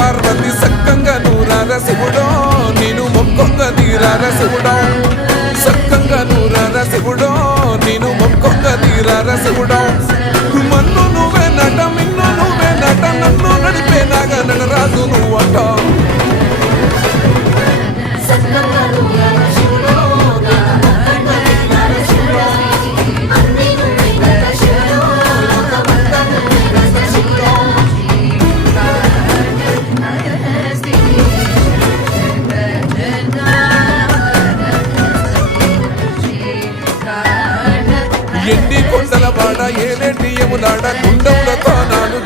పార్వతి సక్కంగా నూరార శివుడో నేను మొక్కొంగ తీరార శివుడో సక్కంగా నూరార శివుడో నేను మొక్కొంగ తీరార శివుడో మన్ను నువ్వే నట మిన్ను నువ్వే నట నన్ను నడిపే నాగ నటరాజు నువ్వట ఎండి కొండల వాడ ఏలేటి యములాడ గుండములతో నాను